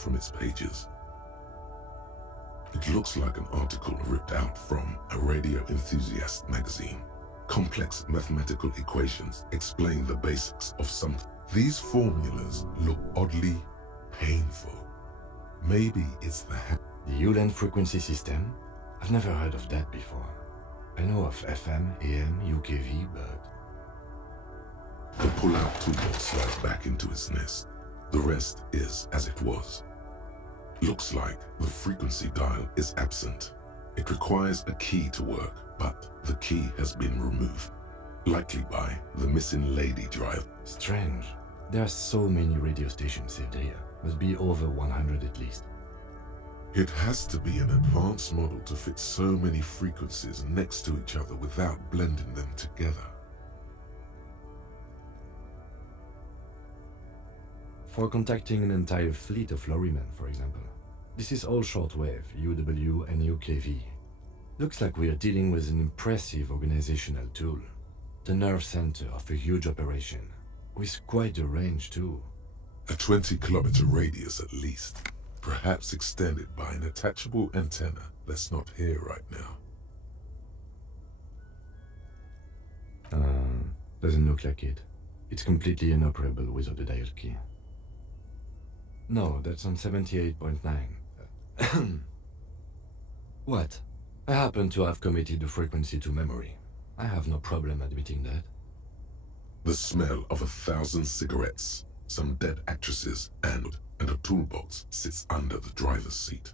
from its pages. It looks like an article ripped out from a radio enthusiast magazine. Complex mathematical equations explain the basics of something. These formulas look oddly painful. Maybe it's the Uland frequency system? I've never heard of that before. I know of FM, AM, UKV, but... The pull-out toolbox slides back into its nest. The rest is as it was. Looks like the frequency dial is absent. It requires a key to work, but the key has been removed, likely by the missing lady driver. Strange. There are so many radio stations saved here. Must be over 100 at least. It has to be an advanced model to fit so many frequencies next to each other without blending them together. For contacting an entire fleet of lorrymen, for example. This is all shortwave, UW and UKV. Looks like we are dealing with an impressive organizational tool. The nerve center of a huge operation, with quite a range too. A 20-kilometer radius at least, perhaps extended by an attachable antenna that's not here right now. Doesn't look like it. It's completely inoperable without the dial key. No, that's on 78.9. What? I happen to have committed the frequency to memory. I have no problem admitting that. The smell of 1,000 cigarettes, some dead actresses, and a toolbox sits under the driver's seat.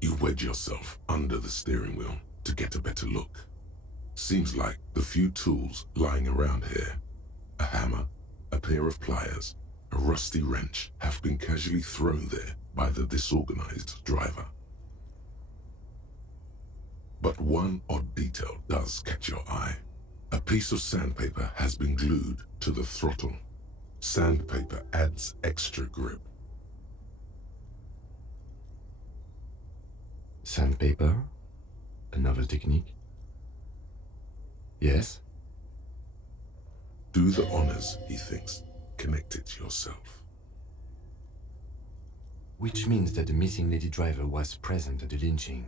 You wedge yourself under the steering wheel to get a better look. Seems like the few tools lying around here, a hammer, a pair of pliers, a rusty wrench, have been casually thrown there by the disorganized driver. But one odd detail does catch your eye. A piece of sandpaper has been glued to the throttle. Sandpaper adds extra grip. Sandpaper? A novel technique? Yes? Do the honors, he thinks. Connect it yourself. Which means that the missing lady driver was present at the lynching.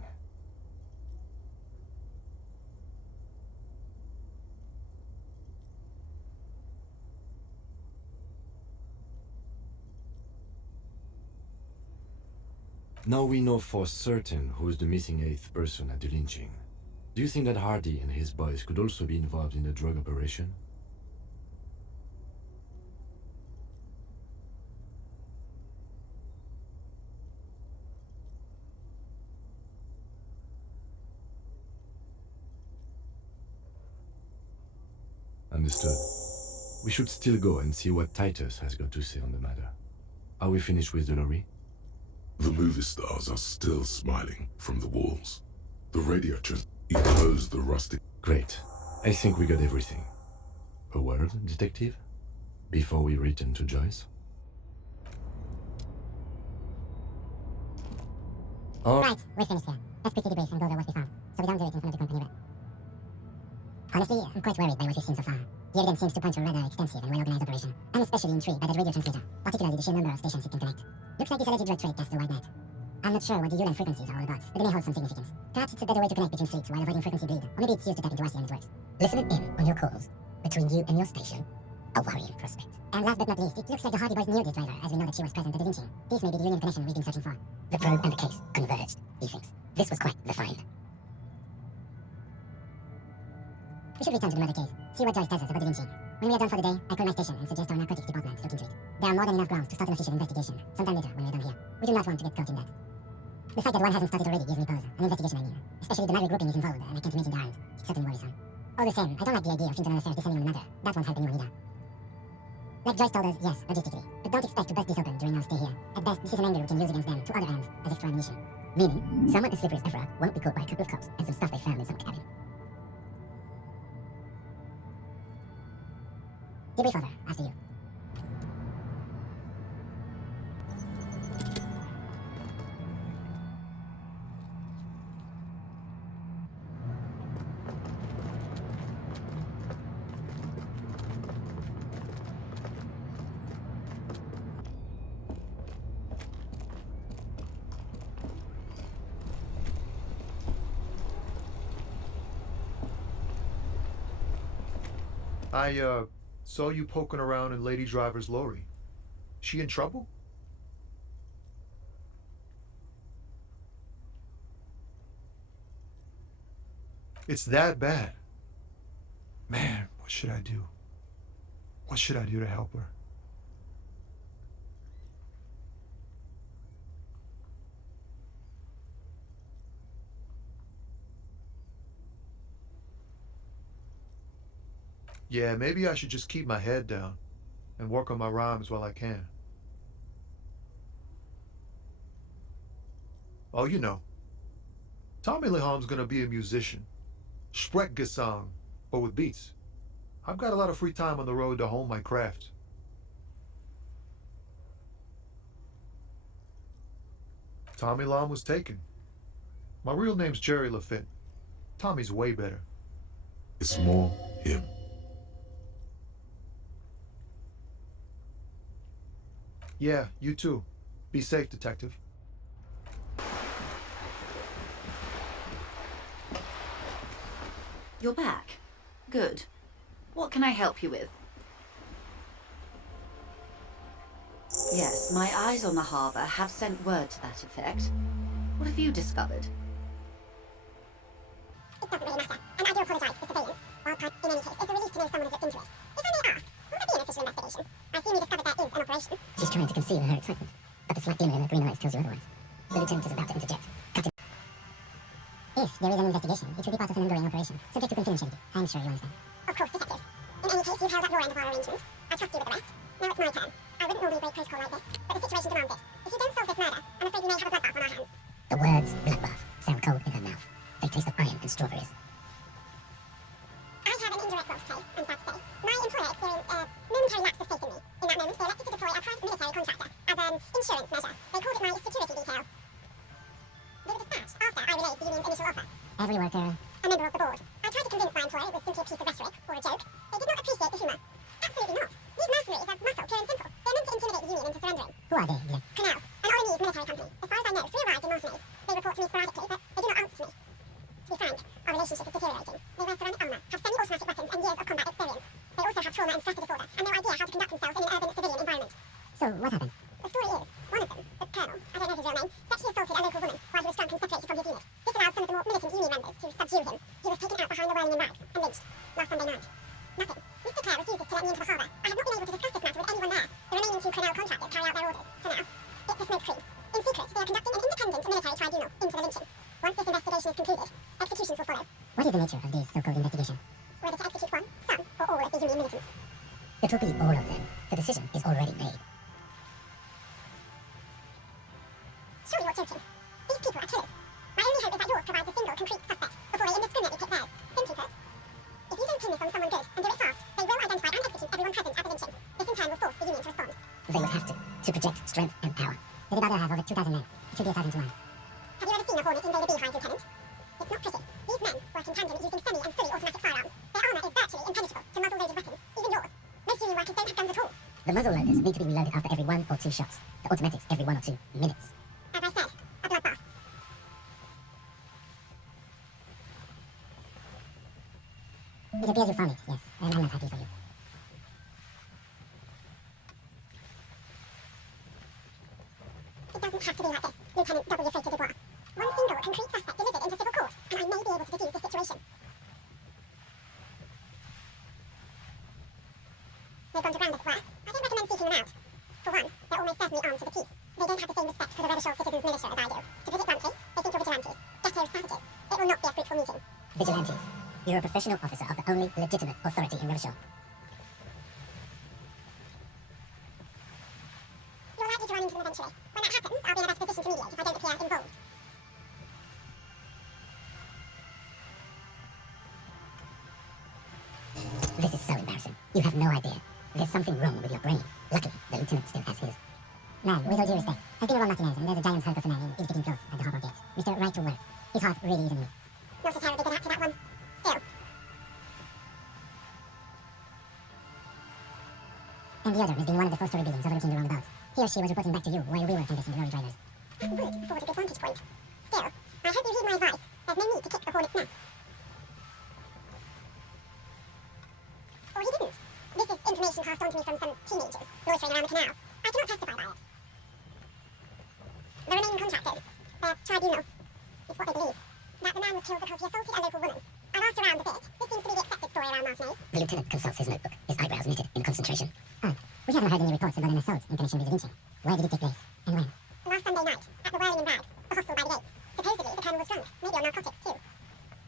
Now we know for certain who's the missing 8th person at the lynching. Do you think that Hardy and his boys could also be involved in the drug operation? Understood. We should still go and see what Titus has got to say on the matter. Are we finished with the lorry? The movie stars are still smiling from the walls. The radiator, he closed the rustic... Great. I think we got everything. A word, detective? Before we return to Joyce? Right, we're finished here. Let's quickly debrief and go over what we found, so we don't do it in front of the company rep. Honestly, I'm quite worried by what we've seen so far. The evidence seems to point to a rather extensive and well-organized operation. I'm especially intrigued by the radio transmitter, particularly the sheer number of stations it can connect. Looks like this alleged drug trade casts a wide net. I'm not sure what the Uland frequencies are all about, but they may hold some significance. Perhaps it's a better way to connect between fleets while avoiding frequency bleed, or maybe it's used to tap into RCA networks. Listening in on your calls, between you and your station, a worrying prospect. And last but not least, it looks like the Hardy boys knew this driver, as we know that she was present at the lynching. This may be the Union connection we've been searching for. The probe and the case converged, he thinks. This was quite the find. We should return to the murder case, see what Joyce tells us about the lynching. When we are done for the day, I call my station and suggest our narcotics department look into it. There are more than enough grounds to start an official investigation, sometime later when we are done here. We do not want to get caught in that. The fact that one hasn't started already gives me pause. An investigation, I mean. Especially the Maverick grouping is involved, and I can't imagine there aren't. It's certainly worrisome. All the same, I don't like the idea of internal affairs descending on another. That won't help anyone either. Like Joyce told us, yes, logistically. But don't expect to bust this open during our stay here. At best, this is an angle we can use against them to other ends as extra ammunition. Meaning, someone as slippery as Ephra won't be caught by a couple of cops and some stuff they found in some cabin. Debrief over, after you. I saw you poking around in Lady Driver's lorry. She in trouble? It's that bad. Man, what should I do? What should I do to help her? Yeah, maybe I should just keep my head down and work on my rhymes while I can. Oh, you know, Tommy Leham's gonna be a musician. Sprechgesang, but with beats. I've got a lot of free time on the road to hone my craft. Tommy Lam was taken. My real name's Jerry Lafitte. Tommy's way better. It's more him. Yeah, you too. Be safe, detective. You're back. Good. What can I help you with? Yes, my eyes on the harbour have sent word to that effect. What have you discovered? It doesn't really matter, and I do apologise for surveillance. While in any case, it's a relief to know someone has looked into it. If I may ask, will there be an official investigation? I assume you discovered there is an operation. She's trying to conceal her excitement, but the slight glimmer in her green eyes tells you otherwise. The lieutenant is about to interject. Cut it. If there is an investigation, it will be part of an ongoing operation, subject to confidentiality. I'm sure you understand. Of course, detective. In any case, you've held up your end of our arrangement. I trust you with the rest. Now it's my turn. I wouldn't normally break protocol like this, but the situation demands it. If you don't solve this murder, I'm afraid we may have a bloodbath on our hands. The words bloodbath sound cold in her mouth. They taste of iron and strawberries. I have an indirect role to play, I'm sad to say. My employer experienced a momentary lapse of faith in me. In that moment, they elected to deploy a private military contractor as an insurance measure. They called it my security detail. They were dispatched after I relayed the union's initial offer. Every worker, a member of the board. I tried to convince my employer it was simply a piece of rhetoric or a joke. They did not appreciate the humour. Absolutely not. These mercenaries are muscle, pure and simple. They're meant to intimidate the union into surrendering. Who are they, Glenn? Canal, an Oranese military company. As far as I know, 3 arrived in Martinez. They report to me sporadically, but they do not answer to me. To be frank, our relationship is deteriorating. They wear ceramic armour, have semi-automatic weapons and years of combat experience. They also have trauma and stress disorder, and no idea how to conduct themselves in an urban civilian environment. So, what happened? The story is, one of them, the colonel, I don't know his real name, sexually assaulted a local woman while he was drunk and separated from his unit. This allowed some of the more militant union members to subdue him. He was taken out behind the whirling in rags and lynched last Sunday night. Nothing. Mr. Clare refuses to let me into the harbour. I have not been able to discuss this matter with anyone there. The remaining 2 Cornell contractors carry out their orders, for now. It's a smokescreen. In secret, they are conducting an independent military tribunal into the lynching. Once this investigation is concluded, executions will follow. What is the nature of this so-called investigation? Whether to execute one, some, or all of the union militants. It will be all of them. The decision is already made. Surely you're joking. These people are killers. My only hope is that yours provides a single, concrete suspect before they indiscriminately pick theirs. Simply put, if you don't pin this on someone good and do it fast, they will identify and execute everyone present at the lynching. This in turn will force the union to respond. They would have to project strength and power. The Debada have over 2,000 men. It should be 1,000 to 1. Have you ever seen a hornet invade a beehive, Lieutenant? It's not pretty. These men work in tandem using semi and fully automatic firearms. Their armour is virtually impenetrable to muzzle-loaded weapons, even yours. Most union workers don't have guns at all. The muzzle loaders need to be reloaded after every 1 or 2 shots. The automatics every 1 or 2 minutes. As I said, a bloodbath. It appears you found it, yes, and I'm not happy for you. It doesn't have to be like this, Lieutenant W. Frater Dubois. One single, concrete suspect delivered into civil court, and I may be able to defuse this situation. They've gone to ground, as it were. I don't recommend seeking them out. For one, they're almost certainly armed to the teeth. They don't have the same respect for the Revachol Citizens Militia as I do. To put it bluntly, they think you're vigilantes. Ghetto savages. It will not be a fruitful meeting. Vigilantes? You're a professional officer of the only legitimate authority in Revachol. You're likely to run into them eventually. When that happens, I'll be in a best position to mediate if I don't appear involved. This is so embarrassing. You have no idea. There's something wrong with your brain. Luckily, the lieutenant still has his. Man, with all due respect, I've been around Martinez and there's a giant hunk of a man in ill-fitting clothes at the harbour gates. Mr. Right to Work. His heart really isn't it. Not a terribly good actor, that one. Still. And the other has been one of the 4-story buildings overlooking the roundabout. He or she was reporting back to you while we were canvassing the lorry drivers. I would, afford a good vantage point. Still, I hope you heed my advice. There's no need to kick the hornet's nest. Or he didn't. do know. It's what they believe. That the man was killed because he assaulted a local woman. I've asked around a bit. This seems to be the accepted story around Martinez. The lieutenant consults his notebook, his eyebrows knitted in concentration. Oh, we haven't heard any reports about an assault in connection with the lynching. Where did it take place? And when? Last Sunday night, at the Whirling in Rags, the hostel by the gates. Supposedly, the colonel was drunk, maybe on narcotics too.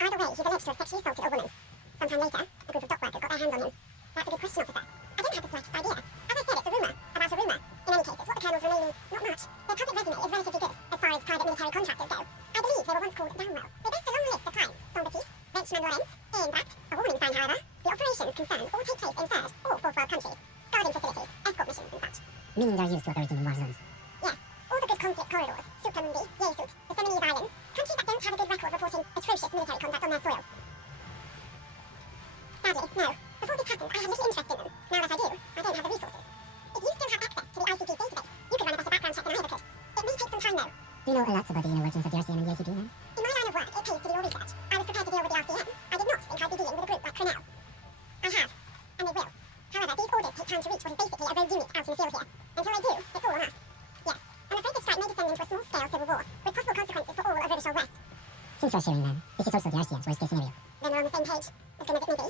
Either way, he's alleged to have sexually assaulted a woman. Sometime later, a group of dock workers got their hands on him. That's a good question, officer. I don't have the slightest idea. As I said, it's a rumour about a rumour. In any case, it's what the colonel's remaining... not much. Their public resume is relatively good, as far as private military contractors go. I believe they were once called Downwell. They based a long list of clients. Sombetis, Benchman Lorenz, Ironback, a warning sign, however. The operations concerned all take place in third or fourth world countries. Guarding facilities, escort missions and such. Meaning they're used to operating in war zones. Yes. All the good conflict corridors, Suplamundi, Yeesut, the Seminese Islands, countries that don't have a good record reporting atrocious military conduct on their soil. Sadly, no. Before this happened, I had little interest in them. Now that I do, I don't have the resources. If you still have access to the ICP database, you could run a better background check than I ever could. It may take some time, though. Do you know a lot about the inner workings of the RCM and the ICP now? In my line of work, it pays to do your research. I was prepared to deal with the RCM. I did not think I'd be dealing with a group like Crenell. I have, and they will. However, these orders take time to reach what is basically a rogue unit out in the field here. Until they do, it's all on us. Yes, I'm afraid this strike may descend into a small-scale civil war, with possible consequences for all of British Old West. Since you're sharing them, this is also the RCM's worst-case scenario. Then we're on the same page, as grim as it may be.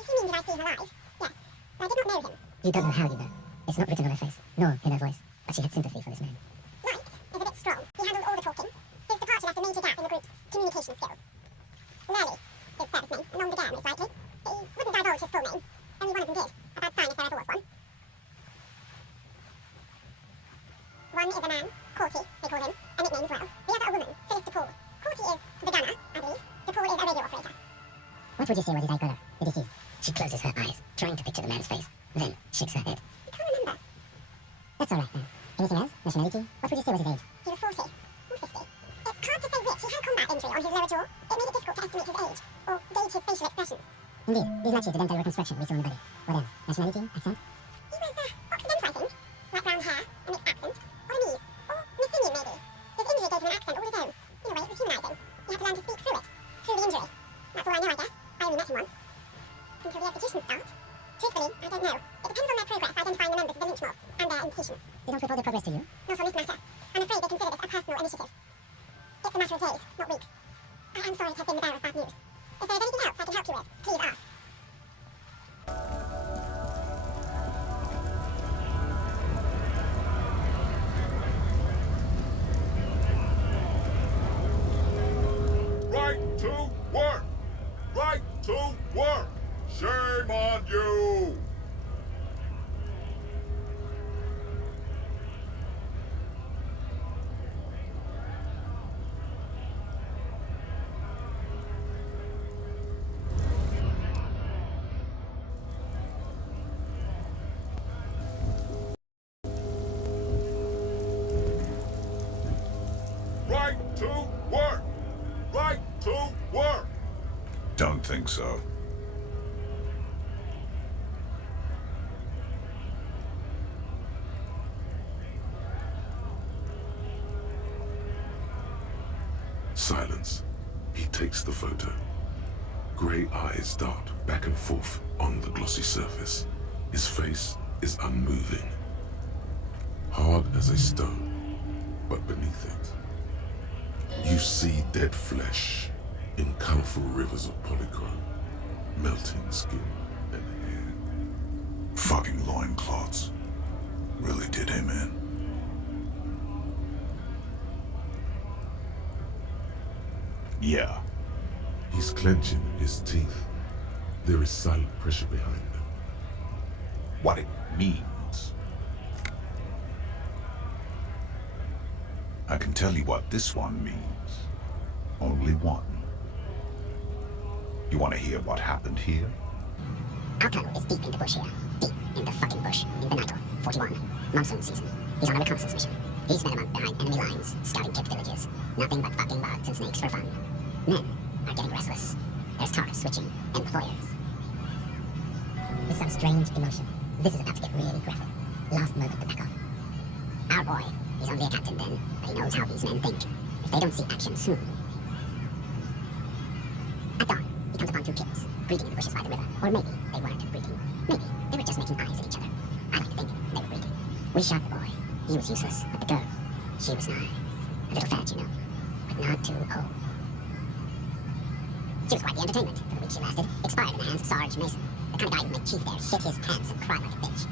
If you mean did I see him alive? Yes. But I did not know him. You don't know how you know. It's not written on her face, nor in her voice, but she had sympathy for this man. Liked is a bit strong. He handled all the talking. His departure left a major gap in the group's communication skills. Lurley, his service name, non began most likely. He wouldn't divulge his full name. Only one of them did. A bad sign if there ever was one. One is a man, Corty, they call him, a nickname as well. The other a woman, Phyllis DePaul. Corty is the gunner, I believe. DePaul is a radio operator. What would you say was his eye colour, the deceased? She closes her eyes, trying to picture the man's face, then shakes her head. I can't remember. That's alright then. Anything else? Nationality? What would you say was his age? He was 40 or 50. It's hard to say which. He had a combat injury on his lower jaw. It made it difficult to estimate his age, or gauge his facial expressions. Indeed, these matches the dental reconstruction we saw in the body. What else? Nationality? Accent? He was, Occidental, I think. Light brown hair, a mixed accent, Olamese, or Messinian maybe. His injury gave him an accent all his own. In a way, it was humanising. He had to learn to speak through it, through the injury. That's all I know, I guess. I only met him once. Until the execution starts. Truthfully, I don't know. It depends on their progress identifying the members of the lynch mob, and their impatience. They don't report their progress to you? Not on this matter. I'm afraid they consider this a personal initiative. It's a matter of days, not weeks. I am sorry to have been the bearer of bad news. If there is anything else I can help you with, please ask. Right to work! Right to work! Shame on you! Right to work! Right to work! Don't think so. Silence. He takes the photo. Grey eyes dart back and forth on the glossy surface. His face is unmoving. Hard as a stone, but beneath it, you see dead flesh in colorful rivers of polychrome, melting skin and hair. Fucking loincloths. Really did him in. Yeah. He's clenching his teeth. There is silent pressure behind them. What it means. I can tell you what this one means. Only one. You want to hear what happened here? Our colonel is deep in the bush here. Deep in the fucking bush. In Benito, 41. Monsoon season. He's on a reconnaissance mission. He spent a month behind enemy lines, scouting kept villages. Nothing but fucking bugs and snakes for fun. Men are getting restless. There's talk of switching employers. With some strange emotion. This is about to get really graphic. Last moment to back off. Our boy, he's only a captain then, but he knows how these men think. If they don't see action soon. At dawn, he comes upon two kids, breeding in the bushes by the river. Or maybe they weren't breeding. Maybe they were just making eyes at each other. I like to think they were breeding. We shot the boy. He was useless, but the girl, She was nigh. A little fat, you know, but not too old. She was quite the entertainment for the week she lasted. Expired in the hands of Sarge Mason, the kind of guy who'd make Chief there shit his pants and cry like a bitch.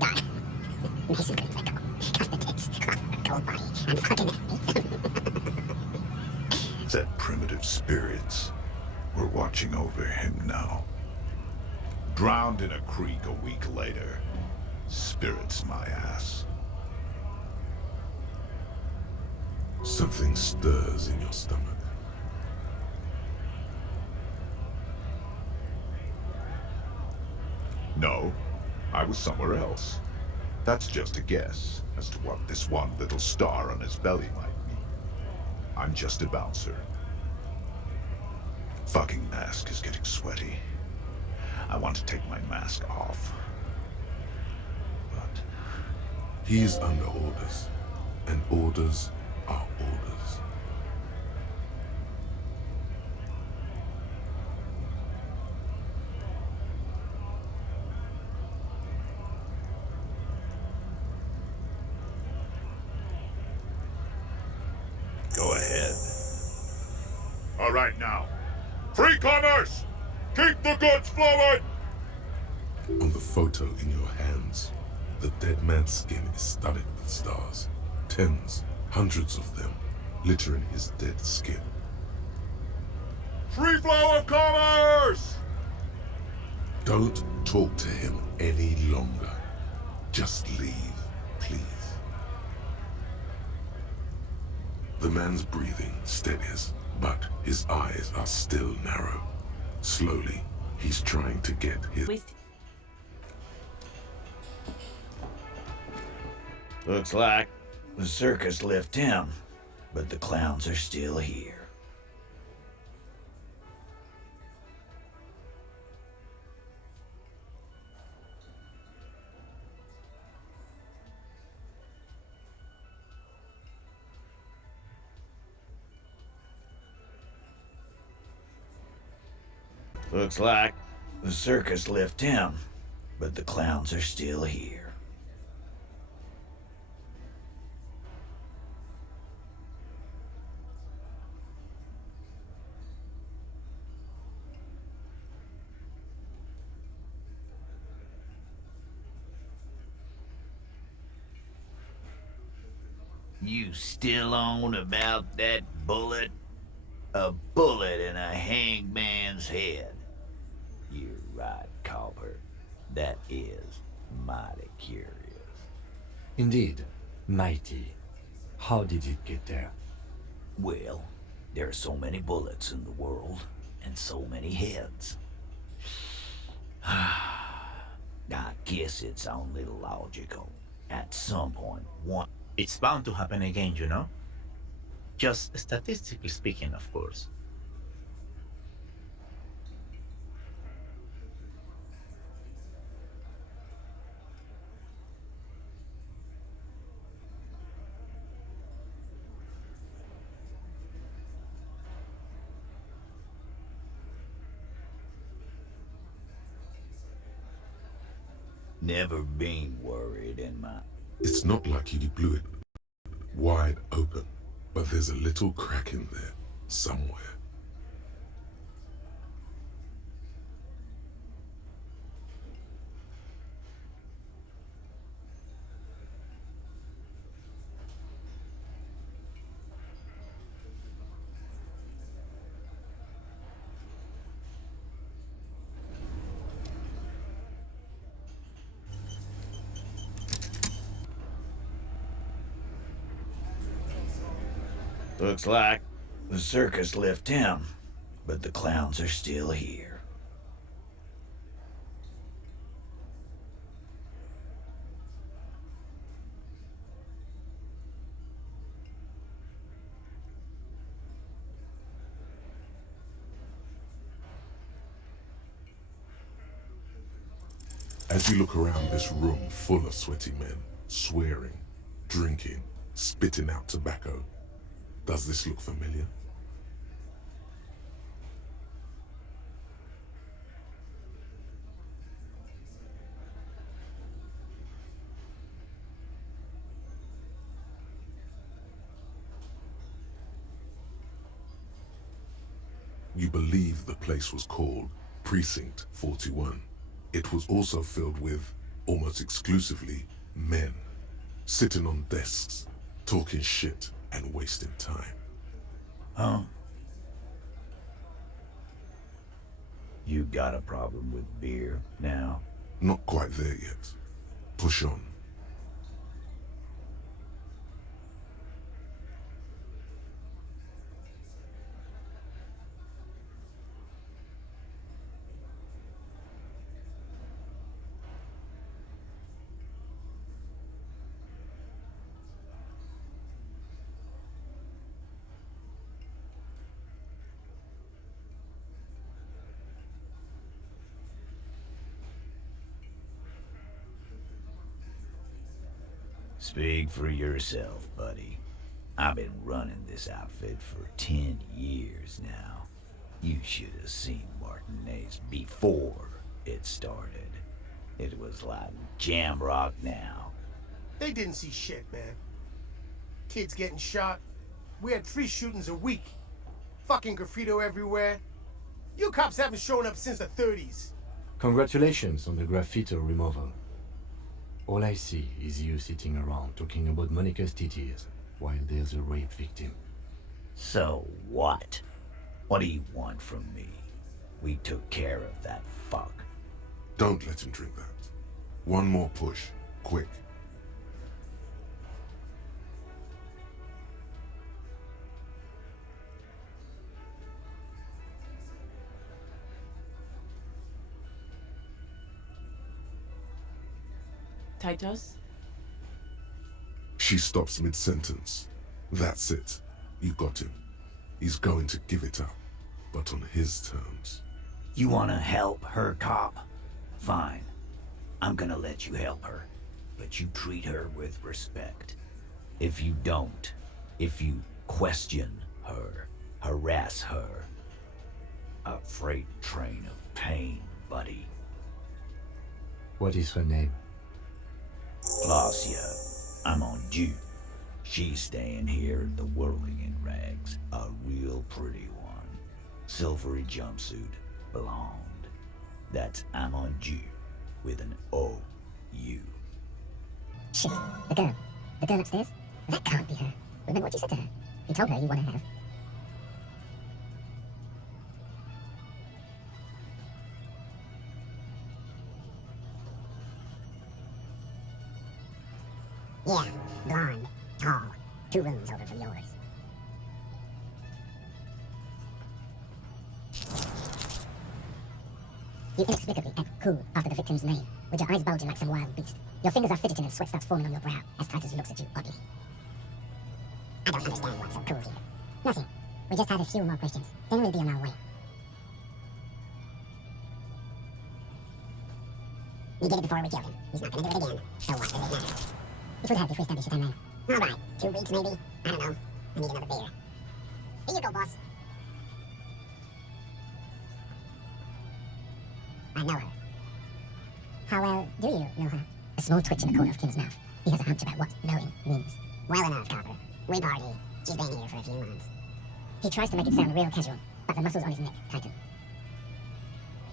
God, Mason couldn't let go. Got the tits off her cold body and fucking ate them. That primitive spirits were watching over him now. Drowned in a creek a week later. Spirits my ass. Something stirs in your stomach. No, I was somewhere else. That's just a guess as to what this one little star on his belly might mean. I'm just a bouncer. Fucking mask is getting sweaty. I want to take my mask off. But He's under orders, and orders are orders. go ahead. All right now. Free commerce! Keep the goods flowing! On the photo in your hands, the dead man's skin is studded with stars. Tens, hundreds of them, littering his dead skin. Free flow of commerce! Don't talk to him any longer. Just leave, please. The man's breathing steadies, but his eyes are still narrow. Slowly, he's trying to get his... Looks like the circus left town, but the clowns are still here. Looks like the circus left town, but the clowns are still here. You still on about that bullet? A bullet in a hangman's head. You're right, Copper. That is mighty curious. Indeed, mighty. How did it get there? Well, there are so many bullets in the world, and so many heads. I guess it's only logical. At some point, one... It's bound to happen again, you know? Just statistically speaking, of course. Never been worried in my... It's not like you blew it wide open, but there's a little crack in there somewhere. Looks like the circus left town, but the clowns are still here. As you look around this room full of sweaty men, swearing, drinking, spitting out tobacco, does this look familiar? You believe the place was called Precinct 41. It was also filled with, almost exclusively, men, sitting on desks, talking shit and wasting time. Huh? You got a problem with beer now? Not quite there yet. Push on. Speak for yourself, buddy. I've been running this outfit for 10 years now. You should have seen Martinez before it started. It was like jam rock now. They didn't see shit, man. Kids getting shot. We had 3 shootings a week. Fucking graffito everywhere. You cops haven't shown up since the 30s. Congratulations on the graffito removal. All I see is you sitting around talking about Monica's titties while there's a rape victim. So what? What do you want from me? We took care of that fuck. Don't let him drink that. One more push, quick. Titus? She stops mid-sentence. That's it. You got him. He's going to give it up, but on his terms. You wanna help her, cop? Fine. I'm gonna let you help her, but you treat her with respect. If you don't, if you question her, harass her, a freight train of pain, buddy. What is her name? Glacia, I'm on due. She's staying here at the Whirling in Rags, a real pretty one. Silvery jumpsuit, blonde. That's I'm on due, with an O-U. Shit, the girl. The girl upstairs? That can't be her. Remember what you said to her? You told her you want to have. Yeah, blonde, tall, 2 rooms over from yours. You inexplicably act cool after the victim's name, with your eyes bulging like some wild beast. Your fingers are fidgeting and sweat starts forming on your brow as Titus looks at you oddly. I don't understand what's so cool here. Nothing. We just have a few more questions. Then we'll be on our way. We did it before we killed him. He's not gonna do it again. So what does it matter? It would help if we established a timeline. Alright, 2 weeks maybe? I don't know. I need another beer. Here you go, boss. I know her. How well do you know her? A small twitch in the corner of Kim's mouth. He has a hunch about what knowing means. Well enough, Copper. We party. She's been here for a few months. He tries to make it sound real casual, but the muscles on his neck tighten.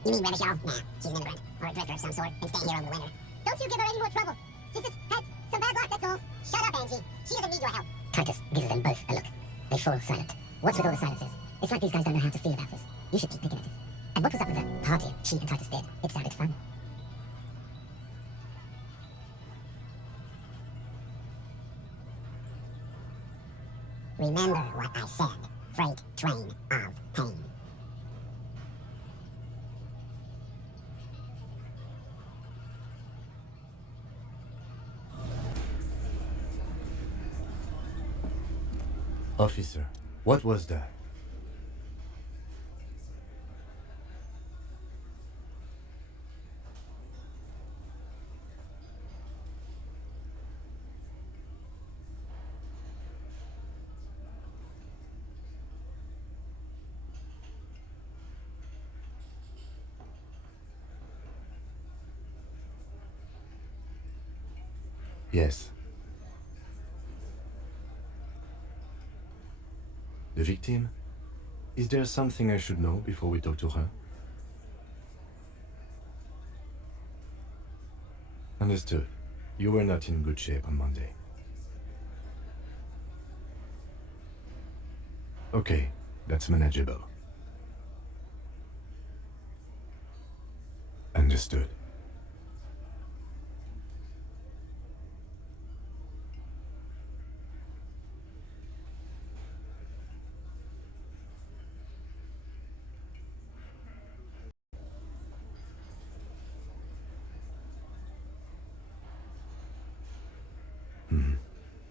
You mean Revachol? Nah, she's an immigrant. Or a drifter of some sort, and staying here over the winter. Don't you give her any more trouble. She's just had some bad luck, that's all. Shut up, Angie. She doesn't need your help. Titus gives them both a look. They fall silent. What's with all the silences? It's like these guys don't know how to feel about this. You should keep picking at it. And what was up with the party she and Titus did? It sounded fun. Remember what I said. Freight train of pain. Officer, what was that? Yes. The victim? Is there something I should know before we talk to her? Understood. You were not in good shape on Monday. Okay, that's manageable. Understood.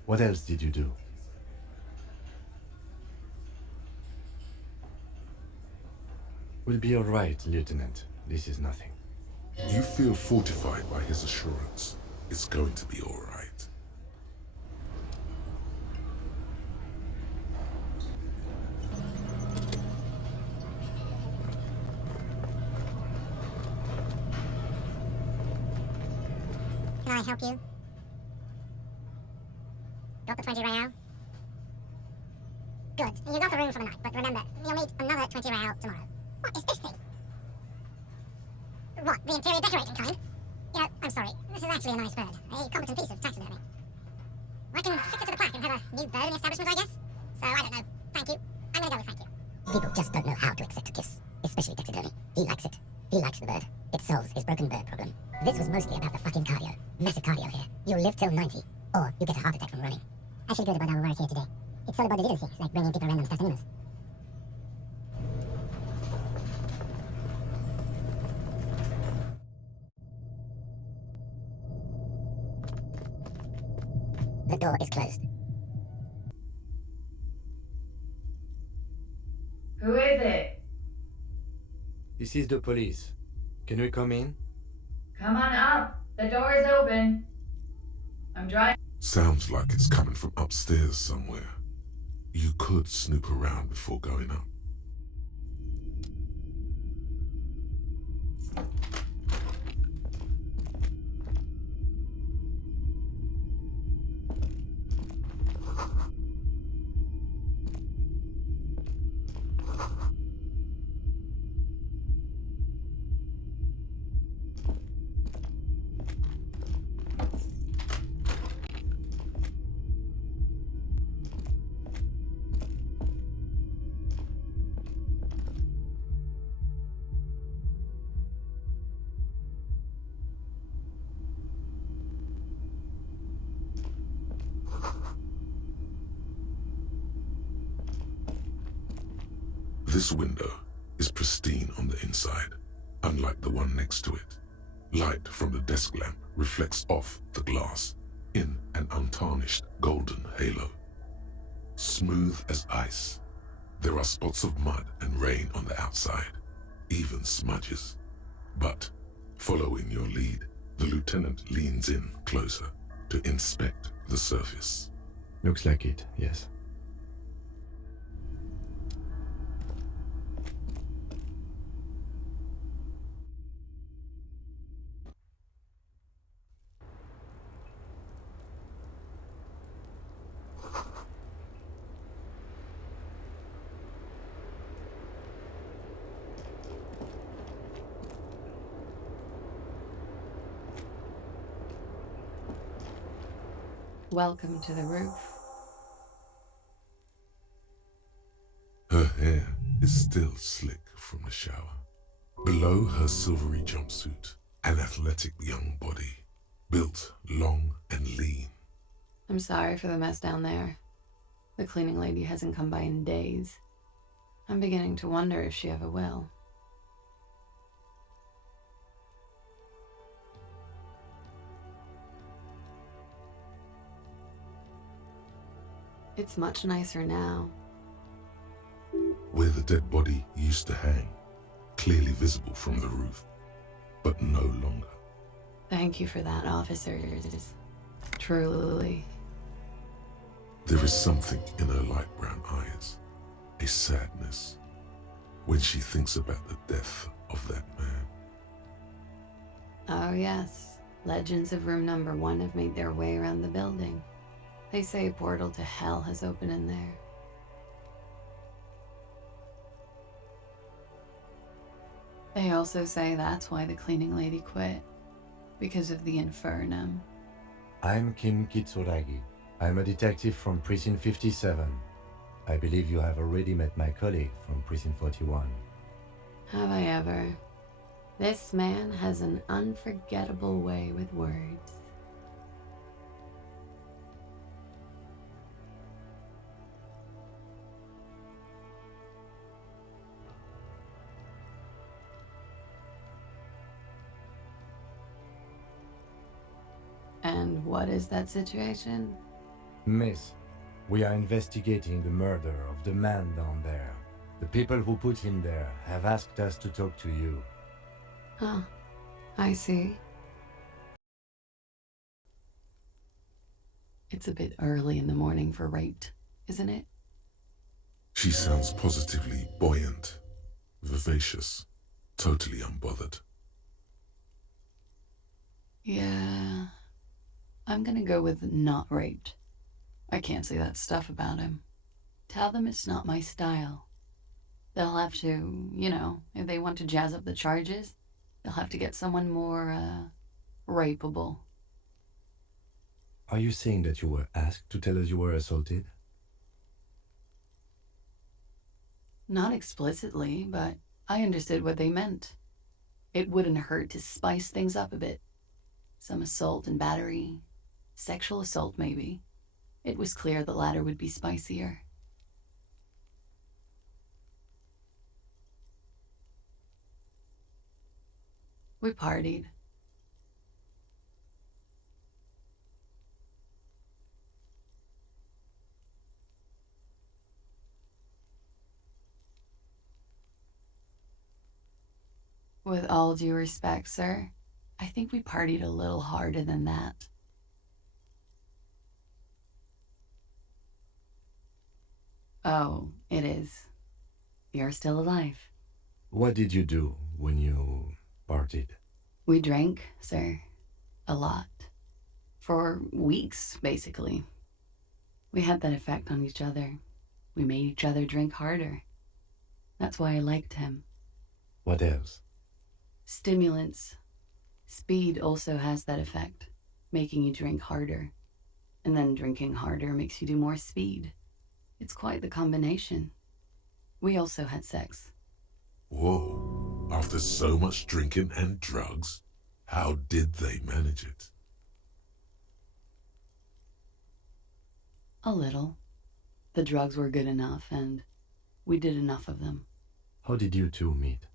What else did you do? We'll be all right, Lieutenant. This is nothing. You feel fortified by his assurance. It's going to be all right. Can I help you? Got the 20 real? Good. You got the room for the night, but remember, you'll need another 20 real tomorrow. What is this thing? What, the interior decorating kind? You know, I'm sorry, this is actually a nice bird. A competent piece of taxidermy. I can fix it to the plaque and have a new bird in the establishment, I guess? So, I don't know. Thank you. I'm gonna go with thank you. People just don't know how to accept gifts, especially taxidermy. He likes it. He likes the bird. It solves his broken bird problem. This was mostly about the fucking cardio. Massive cardio here. You'll live till 90, or you get a heart attack from running. I feel good about our work here today. It's all about the little things, like bringing people random stuffed animals. The door is closed. Who is it? This is the police. Can we come in? Come on up. The door is open. I'm driving. Sounds like it's coming from upstairs somewhere. You could snoop around before going up. This window is pristine on the inside, unlike the one next to it. Light from the desk lamp reflects off the glass in an untarnished golden halo. Smooth as ice. There are spots of mud and rain on the outside, even smudges. But, following your lead, the lieutenant leans in closer to inspect the surface. Looks like it, yes. Welcome to the roof. Her hair is still slick from the shower. Below her silvery jumpsuit, an athletic young body, built long and lean. I'm sorry for the mess down there. The cleaning lady hasn't come by in days. I'm beginning to wonder if she ever will. It's much nicer now. Where the dead body used to hang, clearly visible from the roof, but no longer. Thank you for that, officers. Truly. There is something in her light brown eyes, a sadness, when she thinks about the death of that man. Oh yes, legends of room number 1 have made their way around the building. They say a portal to hell has opened in there. They also say that's why the cleaning lady quit. Because of the infernum. I'm Kim Kitsuragi. I'm a detective from Precinct 57. I believe you have already met my colleague from Precinct 41. Have I ever? This man has an unforgettable way with words. And what is that situation? Miss, we are investigating the murder of the man down there. The people who put him there have asked us to talk to you. Huh. I see. It's a bit early in the morning for rape, isn't it? She sounds positively buoyant, vivacious, totally unbothered. Yeah. I'm gonna go with not raped. I can't say that stuff about him. Tell them it's not my style. They'll have to, if they want to jazz up the charges, they'll have to get someone more, rapeable. Are you saying that you were asked to tell us you were assaulted? Not explicitly, but I understood what they meant. It wouldn't hurt to spice things up a bit. Some assault and battery. Sexual assault, maybe. It was clear the latter would be spicier. We partied. With all due respect, sir, I think we partied a little harder than that. Oh, it is. You're still alive. What did you do when you partied? We drank, sir. A lot. For weeks, basically. We had that effect on each other. We made each other drink harder. That's why I liked him. What else? Stimulants. Speed also has that effect, making you drink harder. And then drinking harder makes you do more speed. It's quite the combination. We also had sex. Whoa, after so much drinking and drugs, how did they manage it? A little. The drugs were good enough, and we did enough of them. How did you two meet?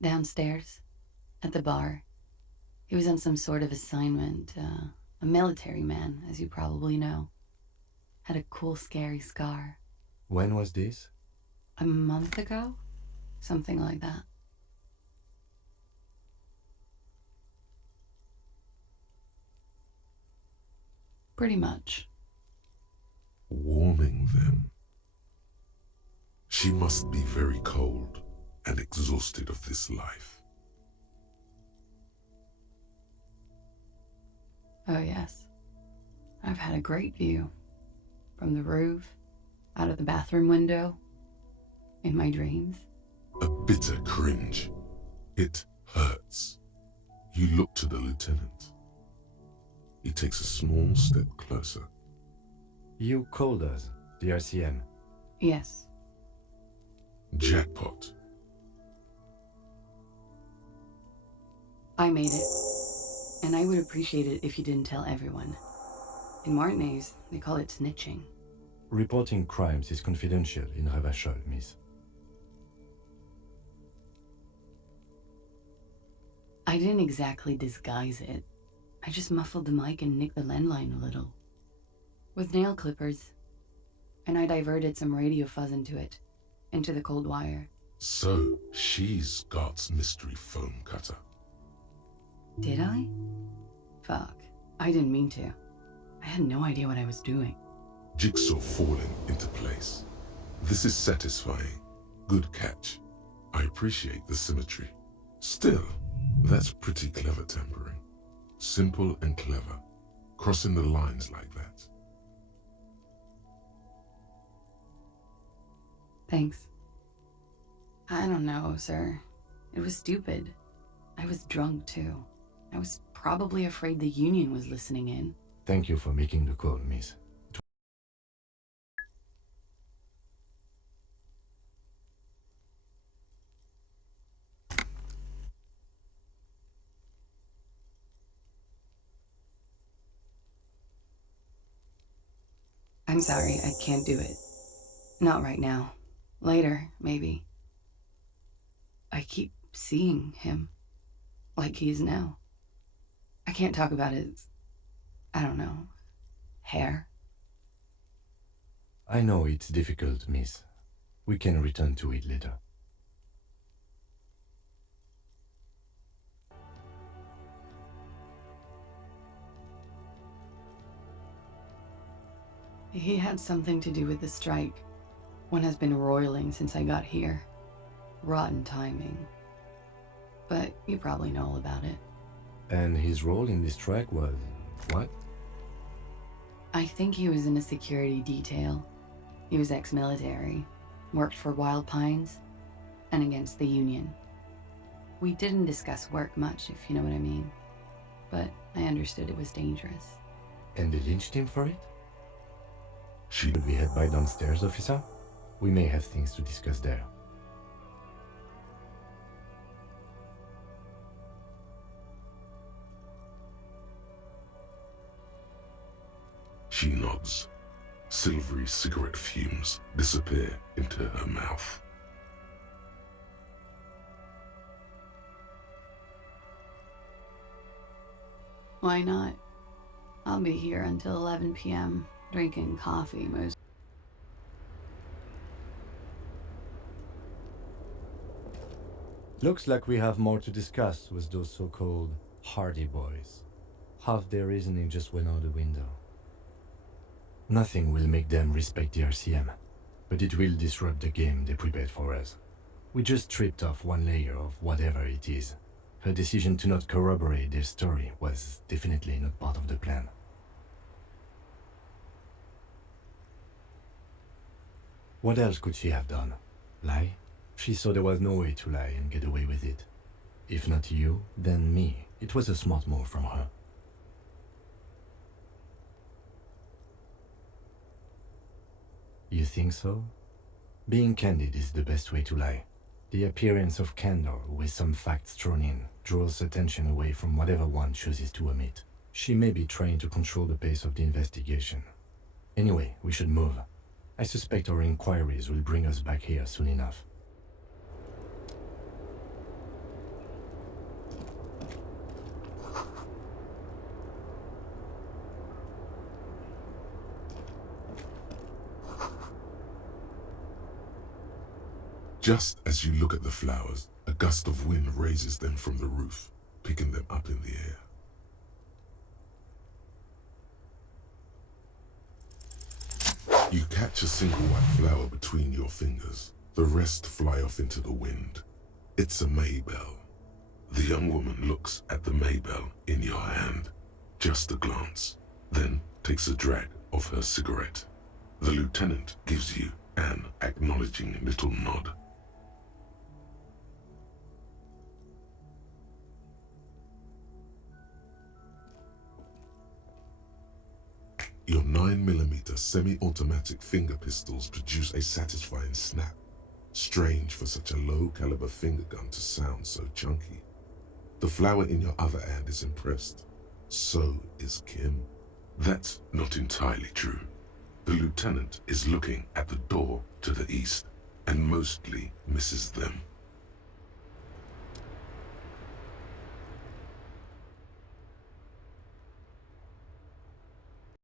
Downstairs, at the bar. He was on some sort of assignment, a military man, as you probably know. Had a cool, scary scar. When was this? A month ago? Something like that. Pretty much. Warming them. She must be very cold and exhausted of this life. Oh, yes. I've had a great view. From the roof, out of the bathroom window, in my dreams. A bitter cringe. It hurts. You look to the lieutenant. He takes a small step closer. You called us, the RCM. Yes. Jackpot. I made it. And I would appreciate it if you didn't tell everyone. In Martinez, they call it snitching. Reporting crimes is confidential in Revachol, miss. I didn't exactly disguise it. I just muffled the mic and nicked the landline a little. With nail clippers. And I diverted some radio fuzz into it. Into the cold wire. So, she's God's mystery foam cutter. Did I? Fuck. I didn't mean to. I had no idea what I was doing. Jigsaw falling into place. This is satisfying. Good catch. I appreciate the symmetry. Still, that's pretty clever tampering. Simple and clever. Crossing the lines like that. Thanks. I don't know, sir. It was stupid. I was drunk too. I was probably afraid the union was listening in. Thank you for making the call, miss. I'm sorry, I can't do it. Not right now. Later, maybe. I keep seeing him. Like he is now. I can't talk about his, I don't know, hair. I know it's difficult, miss. We can return to it later. He had something to do with the strike. One has been roiling since I got here. Rotten timing. But you probably know all about it. And his role in this strike was what? I think he was in a security detail. He was ex-military, worked for Wild Pines, and against the Union. We didn't discuss work much, if you know what I mean. But I understood it was dangerous. And they lynched him for it? Should we head by downstairs, officer? We may have things to discuss there. She nods. Silvery cigarette fumes disappear into her mouth. Why not? I'll be here until 11 p.m. drinking coffee most. Looks like we have more to discuss with those so-called Hardy Boys. Half their reasoning just went out the window. Nothing will make them respect the RCM, but it will disrupt the game they prepared for us. We just stripped off one layer of whatever it is. Her decision to not corroborate their story was definitely not part of the plan. What else could she have done? Lie? She saw there was no way to lie and get away with it. If not you, then me. It was a smart move from her. You think so? Being candid is the best way to lie. The appearance of candor with some facts thrown in draws attention away from whatever one chooses to omit. She may be trying to control the pace of the investigation. Anyway, we should move. I suspect our inquiries will bring us back here soon enough. Just as you look at the flowers, a gust of wind raises them from the roof, picking them up in the air. You catch a single white flower between your fingers. The rest fly off into the wind. It's a Maybell. The young woman looks at the Maybell in your hand, just a glance, then takes a drag of her cigarette. The lieutenant gives you an acknowledging little nod. Your 9mm semi-automatic finger pistols produce a satisfying snap. Strange for such a low-caliber finger gun to sound so chunky. The flower in your other hand is impressed. So is Kim. That's not entirely true. The lieutenant is looking at the door to the east and mostly misses them.